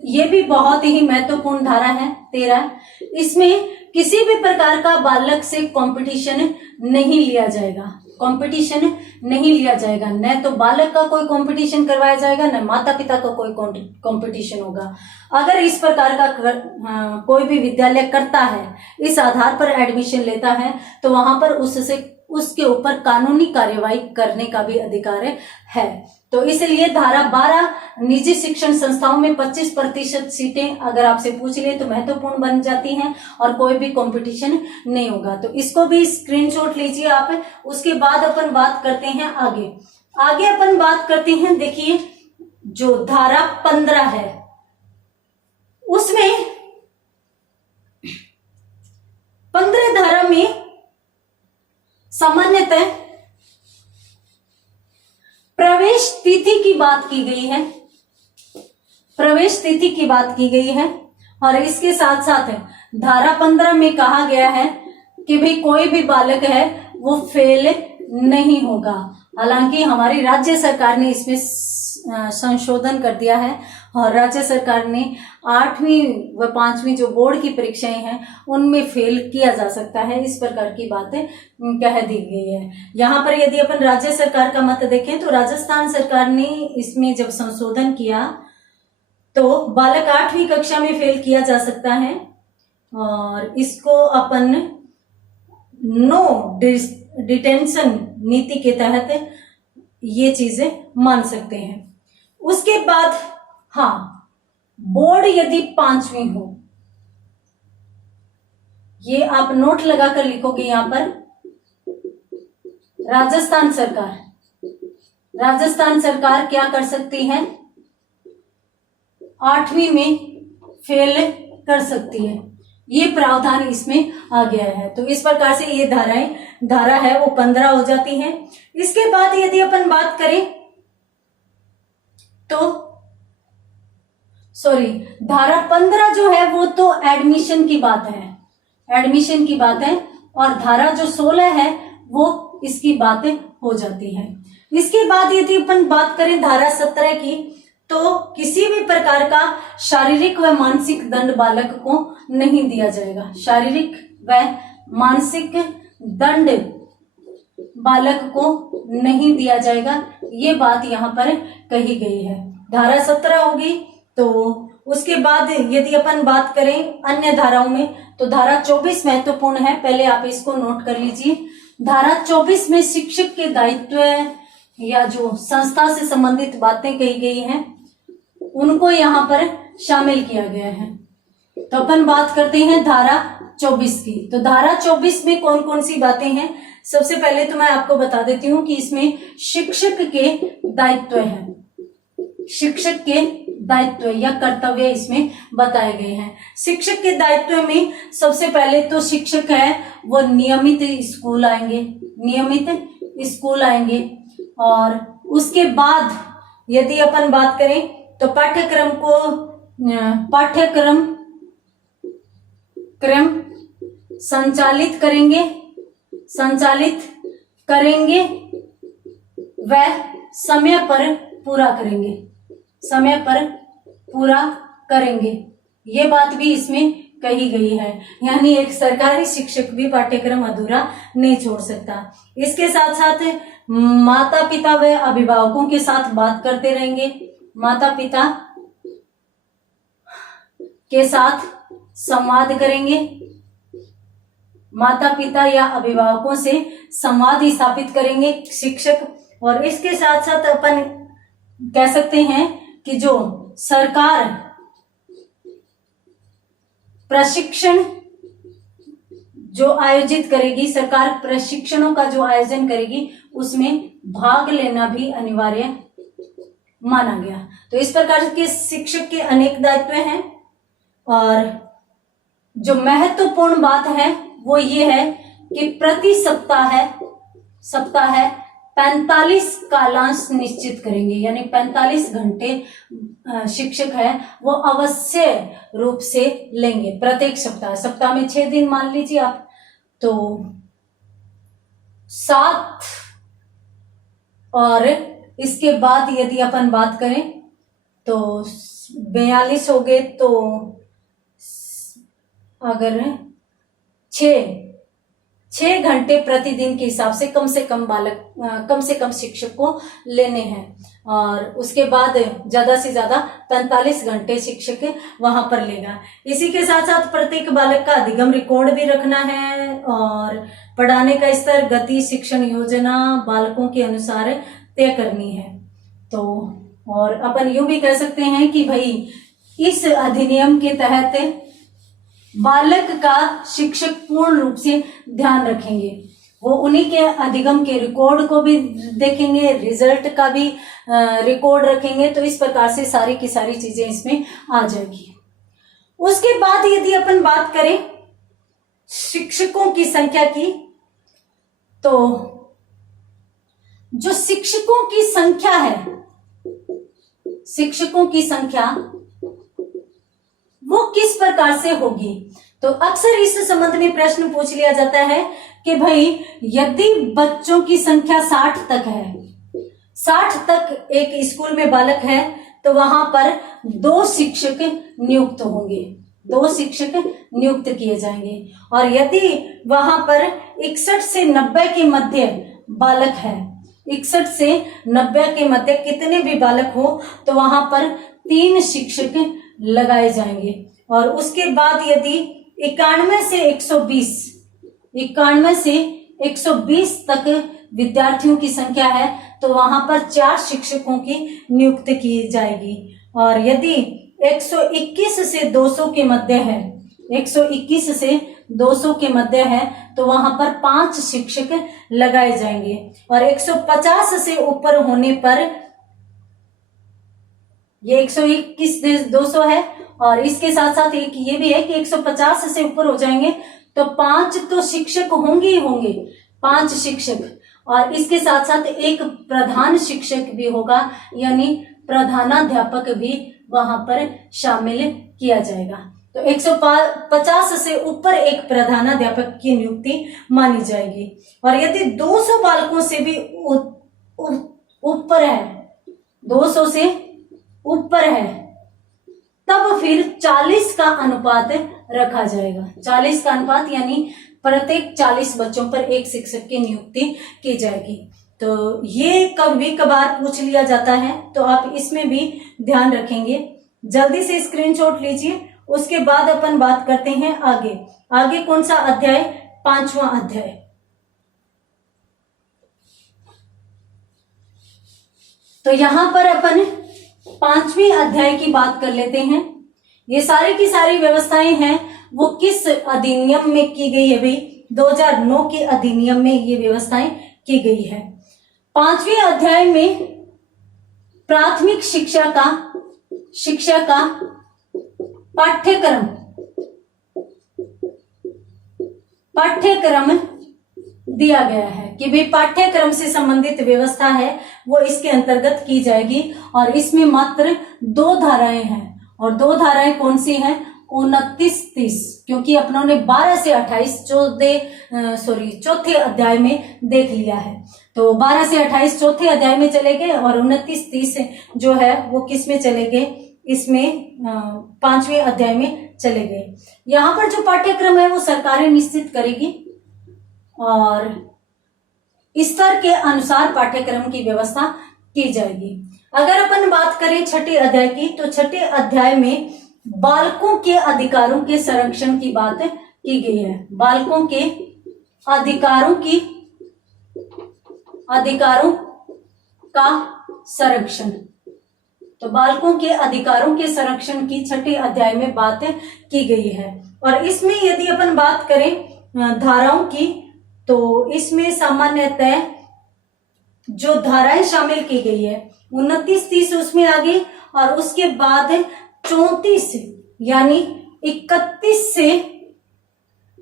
ये भी बहुत ही महत्वपूर्ण धारा है 13। इसमें किसी भी प्रकार का बालक से कंपटीशन नहीं लिया जाएगा, कंपटीशन नहीं लिया जाएगा। न तो बालक का कोई कंपटीशन करवाया जाएगा, न माता पिता का कोई कंपटीशन होगा। अगर इस प्रकार का कोई भी विद्यालय करता है, इस आधार पर एडमिशन लेता है, तो वहां पर उसके ऊपर कानूनी कार्यवाही करने का भी अधिकार है। तो इसलिए धारा 12 निजी शिक्षण संस्थाओं में 25% सीटें अगर आपसे पूछ ले तो महत्वपूर्ण बन जाती हैं और कोई भी कंपटीशन नहीं होगा। तो इसको भी स्क्रीनशॉट लीजिए आप। उसके बाद अपन बात करते हैं आगे अपन बात करते हैं, देखिए जो धारा 15 है उसमें 15 धारा में सामान्यतः प्रवेश तिथि की बात की गई है, प्रवेश तिथि की बात की गई है। और इसके साथ साथ धारा 15 में कहा गया है कि भाई कोई भी बालक है वो फेल नहीं होगा। हालांकि हमारी राज्य सरकार ने इसमें संशोधन कर दिया है और राज्य सरकार ने 8वीं व 5वीं जो बोर्ड की परीक्षाएं हैं उनमें फेल किया जा सकता है, इस प्रकार की बातें कह दी गई है। यहाँ पर यदि अपन राज्य सरकार का मत देखें तो राजस्थान सरकार ने इसमें जब संशोधन किया तो बालक 8वीं कक्षा में फेल किया जा सकता है और इसको अपन नो डिटेंशन नीति के तहत ये चीजें मान सकते हैं। उसके बाद बोर्ड यदि 5वीं हो, ये आप नोट लगाकर लिखोगे यहां पर, राजस्थान सरकार क्या कर सकती है? 8वीं में फेल कर सकती है, ये प्रावधान इसमें आ गया है। तो इस प्रकार से ये धारा है वो 15 हो जाती है। इसके बाद यदि अपन बात करें तो धारा 15 जो है वो तो एडमिशन की बात है, और धारा जो 16 है वो इसकी बात हो जाती है। इसके बाद यदि अपन बात करें धारा 17 की, तो किसी भी प्रकार का शारीरिक व मानसिक दंड बालक को नहीं दिया जाएगा। शारीरिक व मानसिक दंड बालक को नहीं दिया जाएगा, ये बात यहाँ पर कही गई है। धारा 17 होगी। तो उसके बाद यदि अपन बात करें अन्य धाराओं में, तो धारा 24 महत्वपूर्ण है, पहले आप इसको नोट कर लीजिए। धारा 24 में शिक्षक के दायित्व या जो संस्था से संबंधित बातें कही गई हैं उनको यहाँ पर शामिल किया गया है। तो अपन बात करते हैं धारा 24 की। तो धारा 24 में कौन कौन सी बातें हैं, सबसे पहले तो मैं आपको बता देती हूँ कि इसमें शिक्षक के दायित्व हैं। शिक्षक के दायित्व या कर्तव्य इसमें बताए गए हैं। शिक्षक के दायित्व में सबसे पहले तो शिक्षक है वो नियमित स्कूल आएंगे, नियमित स्कूल आएंगे। और उसके बाद यदि अपन बात करें तो पाठ्यक्रम संचालित करेंगे व समय पर पूरा करेंगे, ये बात भी इसमें कही गई है। यानी एक सरकारी शिक्षक भी पाठ्यक्रम अधूरा नहीं छोड़ सकता। इसके साथ साथ माता पिता व अभिभावकों के साथ बात करते रहेंगे, माता पिता के साथ संवाद करेंगे, माता पिता या अभिभावकों से संवाद स्थापित करेंगे शिक्षक। और इसके साथ साथ अपन कह सकते हैं कि जो सरकार प्रशिक्षण जो आयोजित करेगी, सरकार प्रशिक्षणों का जो आयोजन करेगी उसमें भाग लेना भी अनिवार्य माना गया। तो इस प्रकार के शिक्षक के अनेक दायित्व हैं। और जो महत्वपूर्ण बात है वो ये है कि प्रति सप्ताह 45 कालांश निश्चित करेंगे, यानी 45 घंटे शिक्षक है वो अवश्य रूप से लेंगे प्रत्येक सप्ताह में 6 दिन मान लीजिए आप, तो 7। और इसके बाद यदि अपन बात करें तो 42 हो गए, तो अगर 6 घंटे प्रतिदिन के हिसाब से कम से कम शिक्षक को लेने हैं। और उसके बाद ज्यादा से ज्यादा 45 घंटे शिक्षक वहां पर लेगा। इसी के साथ साथ प्रत्येक बालक का अधिगम रिकॉर्ड भी रखना है और पढ़ाने का स्तर, गति, शिक्षण योजना बालकों के अनुसार तय करनी है। तो और अपन यूं भी कह सकते हैं कि भाई इस अधिनियम के तहत बालक का शिक्षक पूर्ण रूप से ध्यान रखेंगे, वो उन्हीं के अधिगम के रिकॉर्ड को भी देखेंगे, रिजल्ट का भी रिकॉर्ड रखेंगे। तो इस प्रकार से सारी की सारी चीजें इसमें आ जाएगी। उसके बाद यदि अपन बात करें शिक्षकों की संख्या की, तो जो शिक्षकों की संख्या है, शिक्षकों की संख्या वो किस प्रकार से होगी। तो अक्सर इस संबंध में प्रश्न पूछ लिया जाता है कि भाई यदि बच्चों की संख्या 60 तक है, 60 तक एक स्कूल में बालक है, तो वहां पर 2 शिक्षक नियुक्त होंगे, 2 शिक्षक नियुक्त किए जाएंगे। और यदि वहां पर 61 से 90 के मध्य बालक है, 61 से 90 के मध्य कितने भी बालक हो, तो वहां पर 3 शिक्षक लगाए जाएंगे। और उसके बाद यदि 91 से 120 तक विद्यार्थियों की संख्या है, तो वहां पर 4 शिक्षकों की नियुक्त की जाएगी। और यदि 121 से 200 के मध्य है, 121 से 200 के मध्य है, तो वहां पर 5 शिक्षक लगाए जाएंगे। और 150 से ऊपर होने पर, ये 121 से 200 है, और इसके साथ साथ एक ये भी है कि 150 से ऊपर हो जाएंगे तो 5 तो शिक्षक होंगे ही होंगे, 5 शिक्षक। और इसके साथ साथ एक प्रधान शिक्षक भी होगा, यानी प्रधानाध्यापक भी वहां पर शामिल किया जाएगा। तो 150 से ऊपर एक प्रधानाध्यापक की नियुक्ति मानी जाएगी। और यदि 200 बालकों से भी ऊपर है, 200 से ऊपर है, तब फिर 40 का अनुपात रखा जाएगा। 40 का अनुपात यानी प्रत्येक 40 बच्चों पर एक शिक्षक की नियुक्ति की जाएगी। तो ये कभी कभार पूछ लिया जाता है, तो आप इसमें भी ध्यान रखेंगे। जल्दी से स्क्रीनशॉट लीजिए। उसके बाद अपन बात करते हैं आगे। आगे कौन सा अध्याय? 5वां अध्याय। तो यहां पर अपन 5वें अध्याय की बात कर लेते हैं। ये सारी की सारी व्यवस्थाएं हैं वो किस अधिनियम में की गई है भाई? 2009 के अधिनियम में ये व्यवस्थाएं की गई है। 5वें अध्याय में प्राथमिक शिक्षा का पाठ्यक्रम दिया गया है कि भाई पाठ्यक्रम से संबंधित व्यवस्था है वो इसके अंतर्गत की जाएगी। और इसमें मात्र 2 धाराएं हैं, और 2 धाराएं कौन सी हैं? 29-30, क्योंकि अपनों ने 12 से 28 चौथे अध्याय में देख लिया है। तो 12 से 28 चौथे अध्याय में चले गए, और 29-30 जो है वो किस में चले गए? इसमें 5वें अध्याय में चले गए। यहाँ पर जो पाठ्यक्रम है वो सरकारें निश्चित करेगी, और स्तर के अनुसार पाठ्यक्रम की व्यवस्था की जाएगी। अगर अपन बात करें छठे अध्याय की, तो छठे अध्याय में बालकों के अधिकारों के संरक्षण की बात की गई है। बालकों के अधिकारों का संरक्षण। तो बालकों के अधिकारों के संरक्षण की छठे अध्याय में बात की गई है। और इसमें यदि अपन बात करें धाराओं की, तो इसमें सामान्यतः जो धाराएं शामिल की गई है 29-30 उसमें आ गई, और उसके बाद 34 यानी 31 से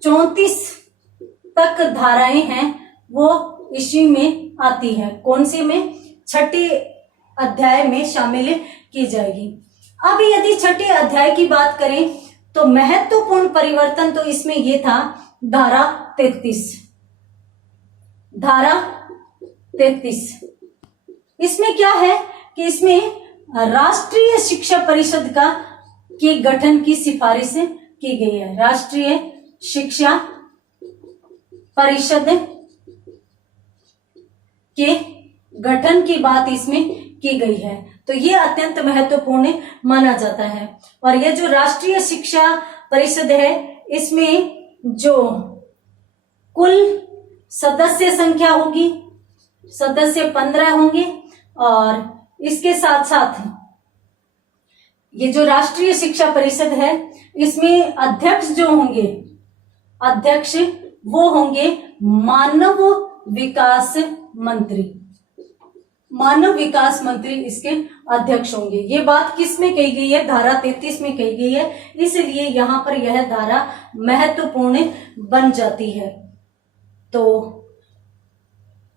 34 तक धाराएं हैं वो इसी में आती है। कौन सी में? छठे अध्याय में शामिल की जाएगी। अब यदि छठे अध्याय की बात करें तो महत्वपूर्ण परिवर्तन तो इसमें ये था धारा 33। धारा 33 इसमें क्या है कि इसमें राष्ट्रीय शिक्षा परिषद के गठन की सिफारिश की गई है। राष्ट्रीय शिक्षा परिषद के गठन की बात इसमें की गई है। तो ये अत्यंत महत्वपूर्ण माना जाता है। और ये जो राष्ट्रीय शिक्षा परिषद है इसमें जो कुल सदस्य संख्या होगी, सदस्य 15 होंगे, और इसके साथ साथ ये जो राष्ट्रीय शिक्षा परिषद है इसमें अध्यक्ष जो होंगे, अध्यक्ष वो होंगे मानव विकास मंत्री। मानव विकास मंत्री इसके अध्यक्ष होंगे। ये बात किस में कही गई है? धारा 33 में कही गई है, इसलिए यहां पर यह धारा महत्वपूर्ण बन जाती है। तो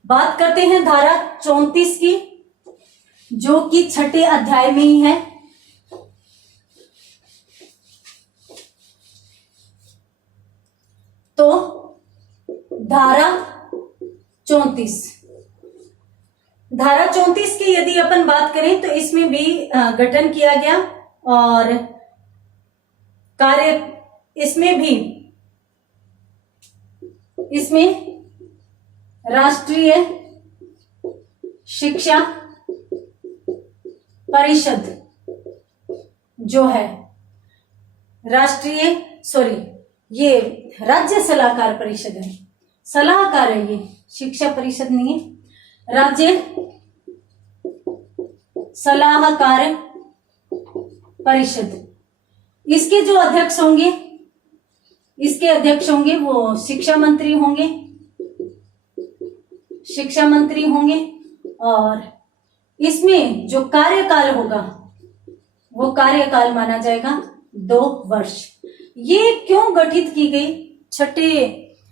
बात करते हैं धारा 34 की, जो कि छठे अध्याय में ही है। तो धारा 34 की यदि अपन बात करें तो इसमें भी गठन किया गया, और कार्य इसमें राष्ट्रीय शिक्षा परिषद जो है ये राज्य सलाहकार परिषद है। सलाहकार है, ये शिक्षा परिषद नहीं है, राज्य सलाहकार परिषद। इसके जो अध्यक्ष होंगे वो शिक्षा मंत्री होंगे, और इसमें जो कार्यकाल होगा वो कार्यकाल माना जाएगा 2 वर्ष। ये क्यों गठित की गई छठे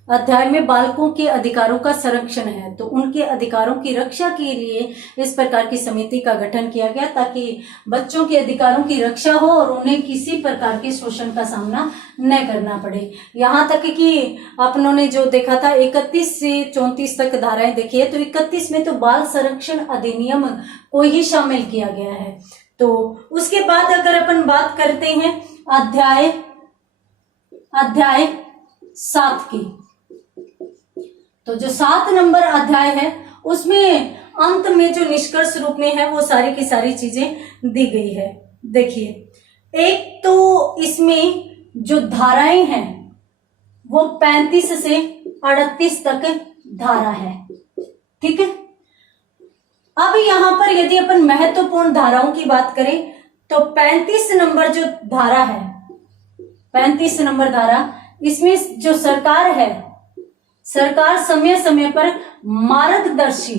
अध्याय में बालकों के अधिकारों का संरक्षण है, तो उनके अधिकारों की रक्षा के लिए इस प्रकार की समिति का गठन किया गया ताकि बच्चों के अधिकारों की रक्षा हो और उन्हें किसी प्रकार के शोषण का सामना न करना पड़े। यहाँ तक कि अपनों ने जो देखा था 31 से 34 तक धाराएं देखी है, तो 31 में तो बाल संरक्षण अधिनियम को ही शामिल किया गया है। तो उसके बाद अगर अपन बात करते हैं अध्याय 7 की, तो जो 7 नंबर अध्याय है उसमें अंत में जो निष्कर्ष रूप में है वो सारी की सारी चीजें दी गई है। देखिए, एक तो इसमें जो धाराएं हैं वो 35 से 38 तक धारा है, ठीक है। अब यहां पर यदि अपन महत्वपूर्ण धाराओं की बात करें तो 35 नंबर जो धारा है, 35 नंबर धारा, इसमें जो सरकार है, सरकार समय समय पर मार्गदर्शी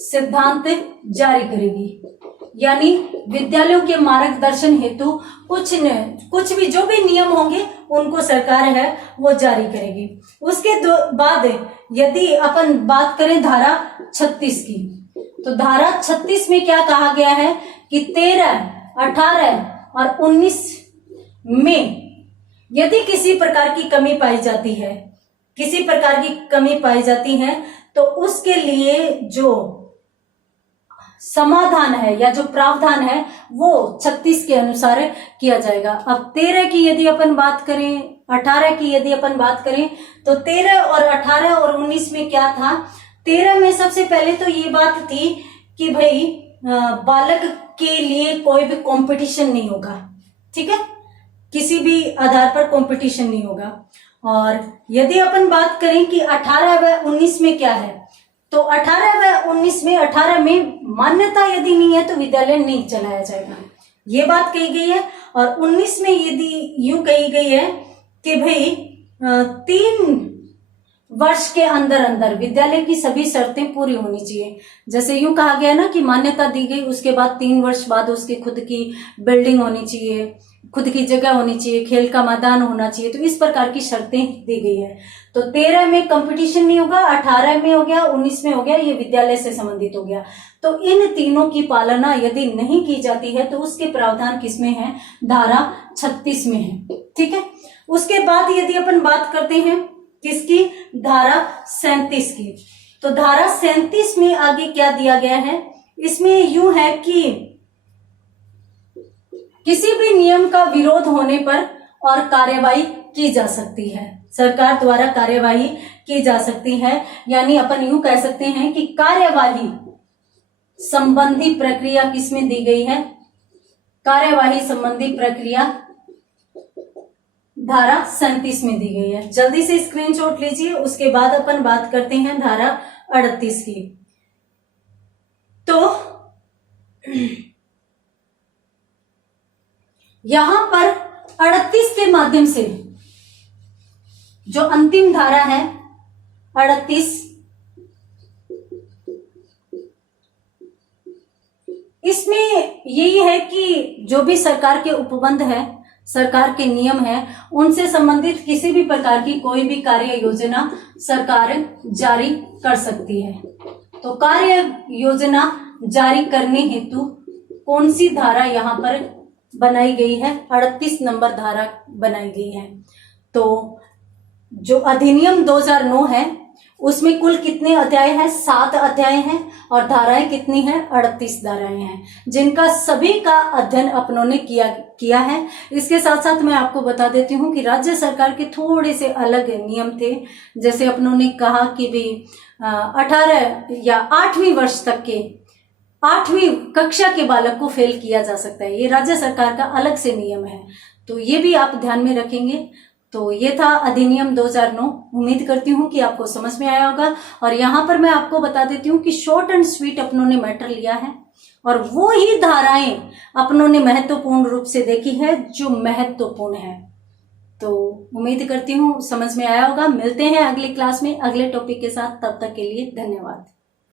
सिद्धांत जारी करेगी, यानी विद्यालयों के मार्गदर्शन हेतु कुछ भी जो भी नियम होंगे उनको सरकार है वो जारी करेगी। उसके बाद यदि अपन बात करें धारा 36 की, तो धारा 36 में क्या कहा गया है कि 13, 18 और 19 में यदि किसी प्रकार की कमी पाई जाती है तो उसके लिए जो समाधान है या जो प्रावधान है वो 36 के अनुसार किया जाएगा। अब 13 की यदि अपन बात करें, 18 की यदि अपन बात करें, तो 13 और 18 और 19 में क्या था। 13 में सबसे पहले तो ये बात थी कि भाई बालक के लिए कोई भी कंपटीशन नहीं होगा, ठीक है, किसी भी आधार पर कंपटीशन नहीं होगा। और यदि अपन बात करें कि 18 व 19 में क्या है, तो 18 व 19 में 18 में मान्यता यदि नहीं है तो विद्यालय नहीं चलाया जाएगा, ये बात कही गई है। और 19 में यदि यूं कही गई है कि भाई 3 वर्ष के अंदर अंदर विद्यालय की सभी शर्तें पूरी होनी चाहिए। जैसे यूं कहा गया ना कि मान्यता दी गई, उसके बाद 3 वर्ष बाद उसकी खुद की बिल्डिंग होनी चाहिए, खुद की जगह होनी चाहिए, खेल का मैदान होना चाहिए, तो इस प्रकार की शर्तें दी गई है। तो 13 में कंपटीशन नहीं होगा, 18 में हो गया, 19 में हो गया, ये विद्यालय से संबंधित हो गया। तो इन तीनों की पालना यदि नहीं की जाती है तो उसके प्रावधान किसमें है, धारा 36 में है, ठीक है। उसके बाद यदि अपन बात करते हैं किसकी, धारा 37 की, तो धारा 37 में आगे क्या दिया गया है, इसमें यूं है कि किसी भी नियम का विरोध होने पर और कार्यवाही की जा सकती है, सरकार द्वारा कार्यवाही की जा सकती है। यानी अपन यूं कह सकते हैं कि कार्यवाही संबंधी प्रक्रिया किसमें दी गई है, कार्यवाही संबंधी प्रक्रिया धारा 37 में दी गई है। जल्दी से स्क्रीनशॉट लीजिए। उसके बाद अपन बात करते हैं धारा 38 की। तो यहां पर 38 के माध्यम से जो अंतिम धारा है 38, इसमें यही है कि जो भी सरकार के उपबंध है, सरकार के नियम है, उनसे संबंधित किसी भी प्रकार की कोई भी कार्य योजना सरकार जारी कर सकती है। तो कार्य योजना जारी करने हेतु कौन सी धारा यहाँ पर बनाई गई है, 38 नंबर धारा बनाई गई है। तो जो अधिनियम 2009 है उसमें कुल कितने अध्याय हैं, 7 अध्याय हैं और धाराएं कितनी हैं, 38 धाराएं हैं, जिनका सभी का अध्ययन अपनों ने किया है। इसके साथ साथ मैं आपको बता देती हूँ कि राज्य सरकार के थोड़े से अलग नियम थे। जैसे अपनों ने कहा कि भी 18 या 8वीं वर्ष तक के 8वीं कक्षा के बालक को फेल किया जा सकता है, ये राज्य सरकार का अलग से नियम है, तो ये भी आप ध्यान में रखेंगे। तो ये था अधिनियम 2009। उम्मीद करती हूँ कि आपको समझ में आया होगा। और यहाँ पर मैं आपको बता देती हूँ कि शॉर्ट एंड स्वीट अपनों ने मैटर लिया है और वो ही धाराएं अपनों ने महत्वपूर्ण रूप से देखी है जो महत्वपूर्ण है। तो उम्मीद करती हूँ समझ में आया होगा। मिलते हैं अगली क्लास में अगले टॉपिक के साथ, तब तक के लिए धन्यवाद।